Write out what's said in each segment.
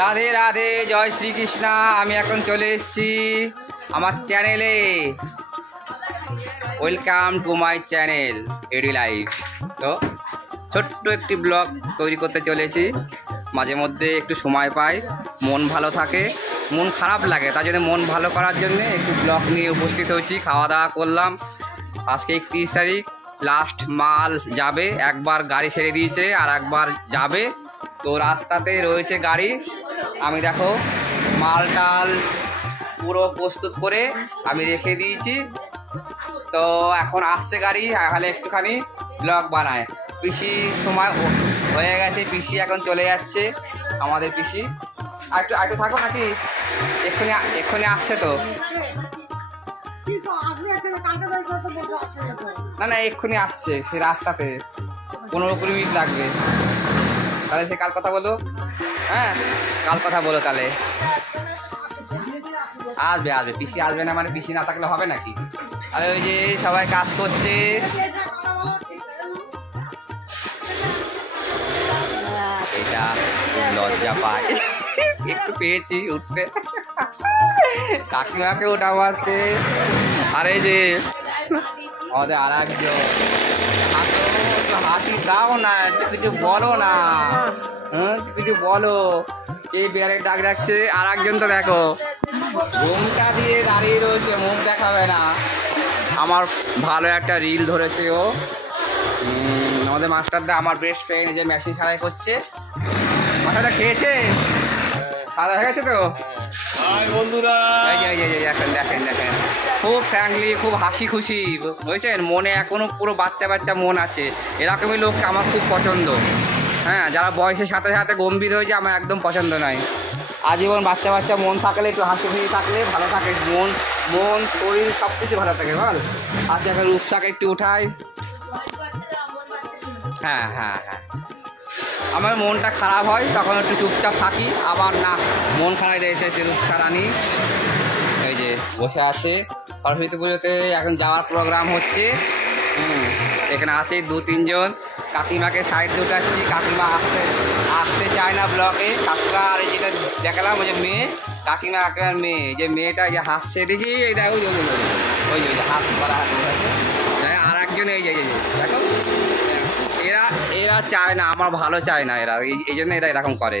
রাধে রাধে, জয় শ্রীকৃষ্ণা। আমি এখন চলে এসেছি আমার চ্যানেলে। Welcome to my channel AD life. তো ছোট্ট একটি ব্লগ তৈরি করতে চলেছি। মাঝে মধ্যে একটু সময় পাই, মন ভালো থাকে, মন খারাপ লাগে, তার জন্য মন ভালো করার জন্য একটু ব্লগ নিয়ে উপস্থিত হয়েছি। খাওয়া দাওয়া করলাম। আজকে 31 তারিখ, লাস্ট মাল যাবে। একবার গাড়ি ছেড়ে দিয়েছে আর একবার যাবে, তো রাস্তাতে রয়েছে গাড়ি। আমি দেখো মাল টাল পুরো প্রস্তুত করে আমি রেখে দিয়েছি। তো এখন আসছে গাড়ি, তাহলে একটুখানি ব্লগ বানায়। পিসি সময় হয়ে গেছে, পিসি এখন চলে যাচ্ছে আমাদের পিসি। আর একটু থাকো নাকি? এক্ষুনি আসছে তো। না এক্ষুনি আসছে, সে রাস্তাতে 15-20 মিনিট লাগবে। তাহলে সে কাল কথা বলো। হ্যাঁ, কাল কথা বলো তাহলে। আসবে পিসি আসবে না মানে পিসি না থাকলে হবে নাকি? আরে ওই যে সবাই কাজ করছে। এটা লজ্জা পায়, একটু পেয়েছি উঠতে। কাকিমাকে উঠাবো আজকে। আরে যে আমাদের আর একজন হাসি দাও না, একটু কিছু বলো না। কিছু বলো। এই বিয়ারে ডাক রাখছে। আর একজন তো দেখো ঘুমটা দিয়ে দাঁড়িয়ে রয়েছে, মুখ দেখাবে না। আমার ভালো একটা রিল ধরেছে ও। আমাদের মাস্টারদা, আমার বেস্ট ফ্রেন্ড, যে মেশিন সারাই করছে। মাস্টারদা খেয়েছে, খাওয়া হয়ে গেছে তো বন্ধুরা? দেখেন খুব ফ্র্যাঙ্কলি, খুব হাসি খুশি বুঝছেন। মনে এখনো পুরো বাচ্চা মন আছে। এরকমই লোককে আমার খুব পছন্দ। হ্যাঁ, যারা বয়সের সাথে সাথে গম্ভীর হয়ে যায় আমার একদম পছন্দ নয়। আজীবন বাচ্চা মন থাকলে, একটু হাসি খুশি থাকলে ভালো থাকে মন শরীর সব কিছু ভালো থাকে। বল আজকে এখন রূপসাকে একটু উঠাই। হ্যাঁ, আমার মনটা খারাপ হয় তখন একটু চুপচাপ থাকি। আবার না মন খারাপ রয়েছে, রূপসা রানী এই যে বসে আছে। সরস্বতী পুজোতে এখন যাওয়ার প্রোগ্রাম হচ্ছে। এখানে আছে 2-3 জন। কাকিমাকে সাইড দিয়ে উঠাচ্ছি। কাকিমা আসতে চায় না ব্লকে। কাকিমা আর যেটা দেখালাম ওই যে মেয়ে, কাকিমা কাকিমার মেয়ে, যে মেয়েটা যে হাসছে দেখি, এই দেখ ওই যে হাত করা হাত। আর একজন এই যে দেখো, এরা চায় না, আমার ভালো চায় না এরা, এই জন্য এরা এরকম করে।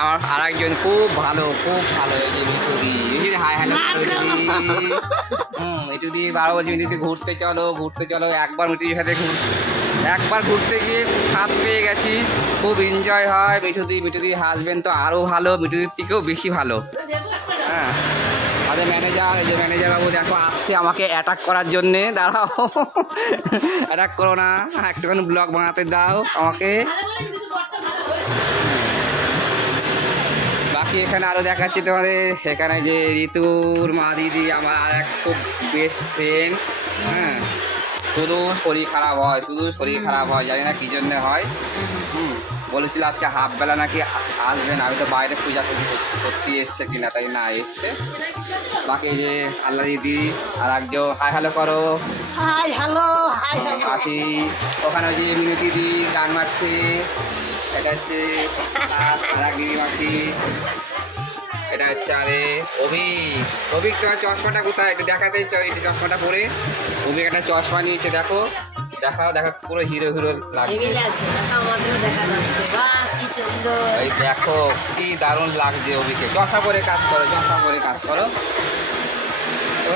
আমার আর একজন খুব ভালো এই যে মিঠুদি, হাই হ্যালো মিঠুদি। বারো বলছি মিঠুদি ঘুরতে চলো। একবার মিঠুদির সাথে একবার ঘুরতে গিয়ে স্বাদ পেয়ে গেছি, খুব এনজয় হয়। মিঠুদি হাসবেন তো আরও ভালো, মিঠুদির থেকেও বেশি ভালো। হ্যাঁ, আমাদের ম্যানেজার, এই যে ম্যানেজার বাবু দেখো আসছে আমাকে অ্যাটাক করার জন্যে। দাঁড়াও, অ্যাটাক করো না, একটুখানি ব্লগ বানাতে দাও আমাকে। বাকি এখানে আরও দেখাচ্ছি তোমাদের। এখানে যে ঋতুর মা দিদি, আমার আর এক খুব বেস্ট ফ্রেন্ড। হ্যাঁ, শুধু শরীর খারাপ হয়, জানি না কী জন্যে হয়। বলেছিল আজকে হাফ বেলা নাকি আসবেন। আমি তো বাইরে পূজা সত্যি এসছে কিনা, তাই না এসছে। বাকি যে আল্লাহ দিদি আর একজন হাই হ্যালো করো। হাই হ্যালো আসি। ওখানে ওই যে মিনু দিদি গান মারছে। এটা হচ্ছে আর এক দিদি মাসি। এটা হচ্ছে আরে অভিক তোমার চশমাটা কোথায় একটু দেখাতে? একটু চশমাটা পরে অভিক একটা চশমা নিয়েছে, দেখো পুরো হিরো লাগছে। এই দেখো কি দারুণ লাগছে অভিকে। চশমা পরে কাজ করো। তো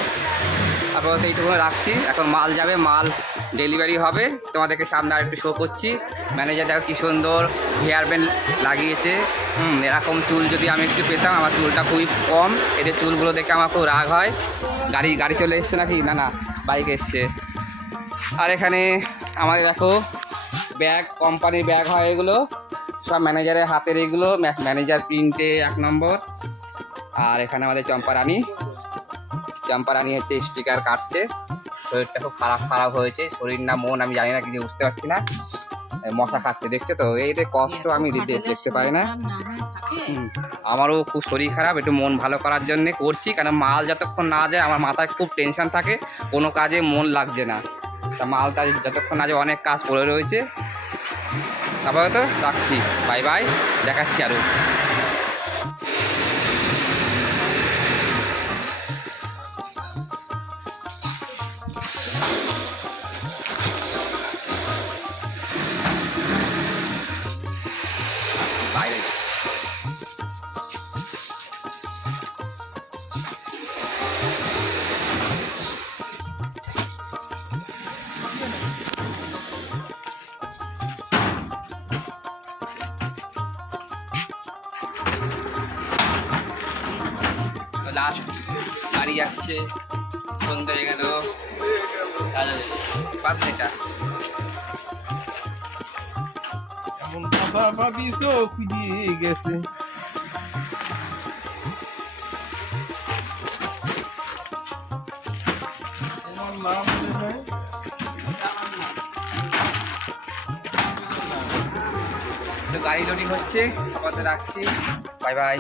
তারপর এইটুকু রাখছি। এখন মাল যাবে, মাল ডেলিভারি হবে। তোমাদেরকে সামনে আর একটু শো করছি। ম্যানেজার দেখো কি সুন্দর হেয়ার ব্যান্ড লাগিয়েছে। এরকম চুল যদি আমি একটু পেতাম। আমার চুলটা খুবই কম, এদের চুলগুলো দেখে আমার খুব রাগ হয়। গাড়ি চলে এসছে নাকি? না বাইক এসছে। আর এখানে আমাদের দেখো ব্যাগ, কোম্পানির ব্যাগ হয় এগুলো সব ম্যানেজারের হাতের। এগুলো ম্যানেজার প্রিন্টে 1 নম্বর। আর এখানে আমাদের চম্পা রানী হচ্ছে স্টিকার কাটছে। শরীরটা খুব খারাপ হয়েছে, শরীর না মন আমি জানি না, কিছু বুঝতে পারছি না। মশা খাচ্ছে, দেখছো তো, এই যে কষ্ট আমি দেখতে পাই না। আমারও খুব শরীর খারাপ, একটু মন ভালো করার জন্য করছি। কারণ মাল যতক্ষণ না যায় আমার মাথায় খুব টেনশন থাকে, কোনো কাজে মন লাগছে না। তা মালটা যতক্ষণ না যায় অনেক কাজ পড়ে রয়েছে। আপাতত রাখছি, বাই, দেখাচ্ছি আরও। লাস্ট গাড়ি যাচ্ছে, সন্ধ্যে হয়ে গেল 5 লিটার। এমন কথা ভাবিস খুঁজিয়ে গেছে। আমার নাম মনে হয় তো গাড়ি লোডিং হচ্ছে, আপাতত রাখছি, বাই বাই।